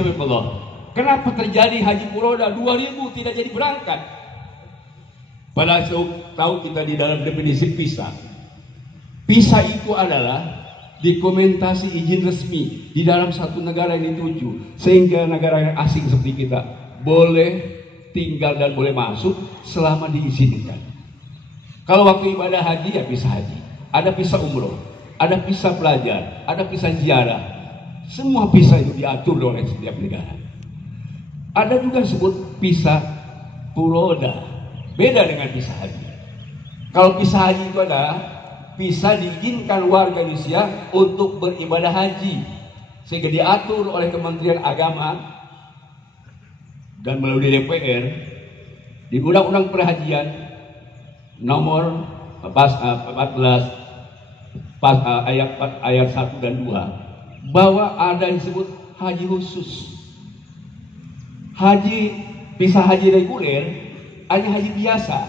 Allah. Kenapa terjadi haji furoda 2000 tidak jadi berangkat? Pada tahu kita di dalam definisi visa. Visa itu adalah dokumentasi izin resmi di dalam satu negara yang dituju, sehingga negara yang asing seperti kita boleh tinggal dan boleh masuk selama diizinkan. Kalau waktu ibadah haji ya visa haji, ada visa umroh, ada visa pelajar, ada visa ziarah. Semua visa itu diatur oleh setiap negara. Ada juga disebut visa furoda, beda dengan visa haji. Kalau visa haji itu adalah visa diizinkan warga Indonesia untuk beribadah haji, sehingga diatur oleh Kementerian Agama dan melalui DPR di Undang-Undang Perhajian nomor 14 ayat 1 dan 2 bahwa ada yang disebut haji khusus. Visa haji reguler hanya haji biasa.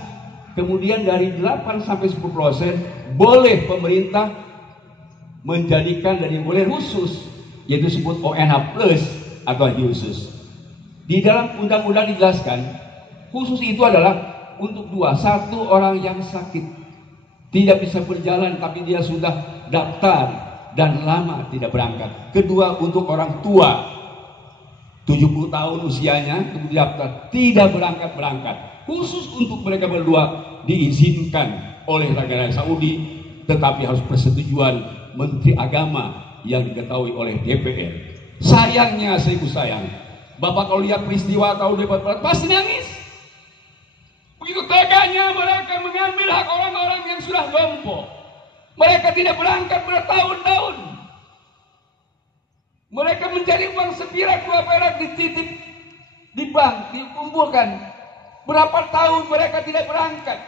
Kemudian dari 8 sampai 10% boleh pemerintah menjadikan dari reguler khusus, yaitu disebut ONH plus atau haji khusus. Di dalam undang-undang dijelaskan, khusus itu adalah untuk dua. Satu, orang yang sakit, tidak bisa berjalan tapi dia sudah daftar dan lama tidak berangkat. Kedua, untuk orang tua, 70 tahun usianya, kemudian daftar, tidak berangkat. Khusus untuk mereka berdua diizinkan oleh negara Saudi, tetapi harus persetujuan Menteri Agama yang diketahui oleh DPR. Sayangnya, sayang, Bapak kalau lihat peristiwa tahun 2014 pasti nangis. Begitu teganya mereka mengambil hak orang-orang yang sudah jompo. Mereka tidak berangkat bertahun-tahun. Mereka mencari uang sepirak 2 perak dititip di bank, dikumpulkan. Berapa tahun mereka tidak berangkat.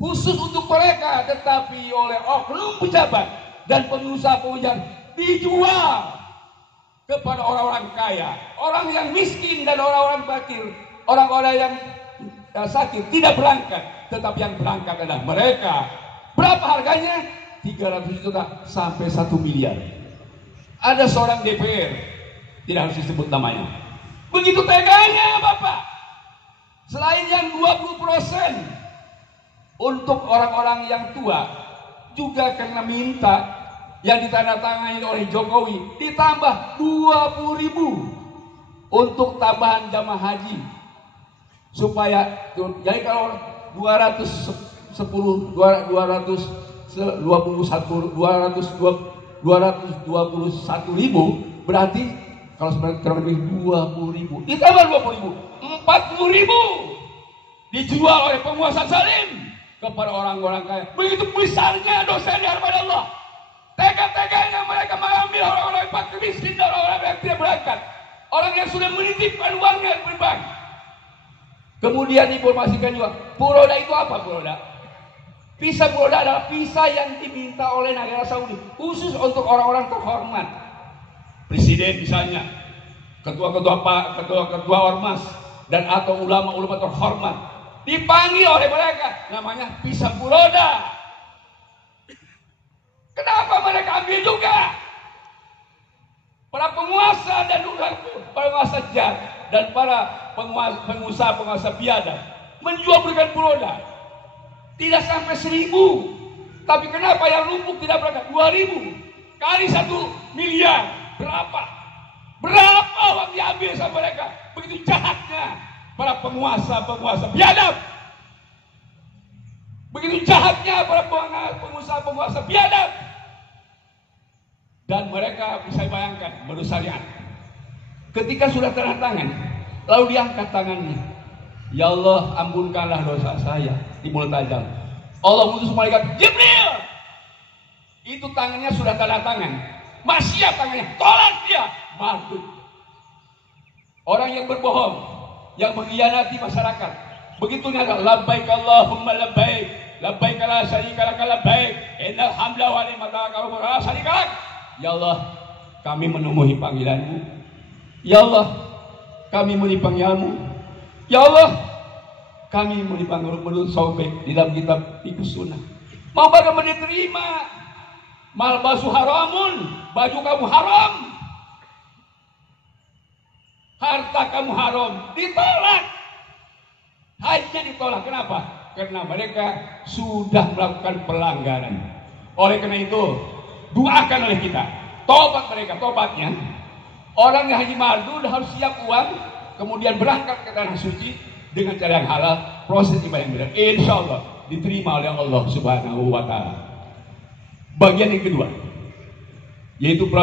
Khusus untuk mereka, tetapi oleh oknum pejabat dan pengusaha-pengusaha dijual kepada orang-orang kaya, orang yang miskin dan orang-orang fakir, orang-orang yang sakit tidak berangkat, tetapi yang berangkat adalah mereka. Berapa harganya? 300 juta sampai 1 miliar. Ada seorang DPR, tidak harus disebut namanya. Begitu teganya Bapak. Selain yang 20% untuk orang-orang yang tua, juga karena minta yang ditandatangani oleh Jokowi ditambah 20.000 untuk tambahan jamaah haji, supaya jadi kalau 221.000 berarti kalau sebenarnya kurang lebih 20.000 ditambah 20.000, 40.000 dijual oleh penguasa zalim kepada orang-orang kaya. Begitu besarnya dosa di hadapan Allah. Tega-teganya mereka mengambil orang-orang fakir miskin dan orang-orang yang tidak berangkat, orang yang sudah menitipkan uangnya di bank. Kemudian diinformasikan juga, furoda itu apa furoda? Visa furoda adalah visa yang diminta oleh negara Saudi khusus untuk orang-orang terhormat. Presiden misalnya, ketua ormas dan atau ulama-ulama terhormat dipanggil oleh mereka, namanya visa furoda. Kenapa mereka ambil juga? Para penguasa dan penguasa jahat dan para pengusaha biadab menjual belikan furoda tidak sampai 1.000, tapi kenapa yang lumpuh tidak berangkat? 2.000 kali 1 miliar, berapa uang diambil sama mereka? Begitu jahatnya para penguasa biadab. Begitu jahatnya para pengusaha biadab. Dan mereka bisa bayangkan menurut syariat, ketika sudah tanda tangan, lalu diangkat tangannya, ya Allah ampunkanlah dosa saya di mulut ajal. Allah mengutus malaikat Jibril, itu tangannya sudah tanda tangan, maksiat tangannya, tolak dia, mati. Orang yang berbohong, yang mengkhianati masyarakat, begitu ada labbaik Allahumma labbaik, labbaik la syarika lak labbaik, innal hamda wa ni'mata lak la syarika lak. Ya Allah, kami memenuhi panggilan-Mu. Ya Allah, kami memenuhi panggilan-Mu. Ya Allah, kami memenuhi panggilan menurut sobek di dalam kitab Fiqh Sunnah. Mau bagaimana diterima? Malbasu haramun, baju kamu haram. harta kamu haram, ditolak. Hajinya ditolak. Kenapa? Karena mereka sudah melakukan pelanggaran. Oleh karena itu, doakan oleh kita, tobat mereka. Tobatnya, orang yang haji mardul harus siap uang, kemudian berangkat ke tanah suci dengan cara yang halal, proses ibadah yang benar. Insya Allah diterima oleh Allah Subhanahu wa Ta'ala. Bagian yang kedua, yaitu proses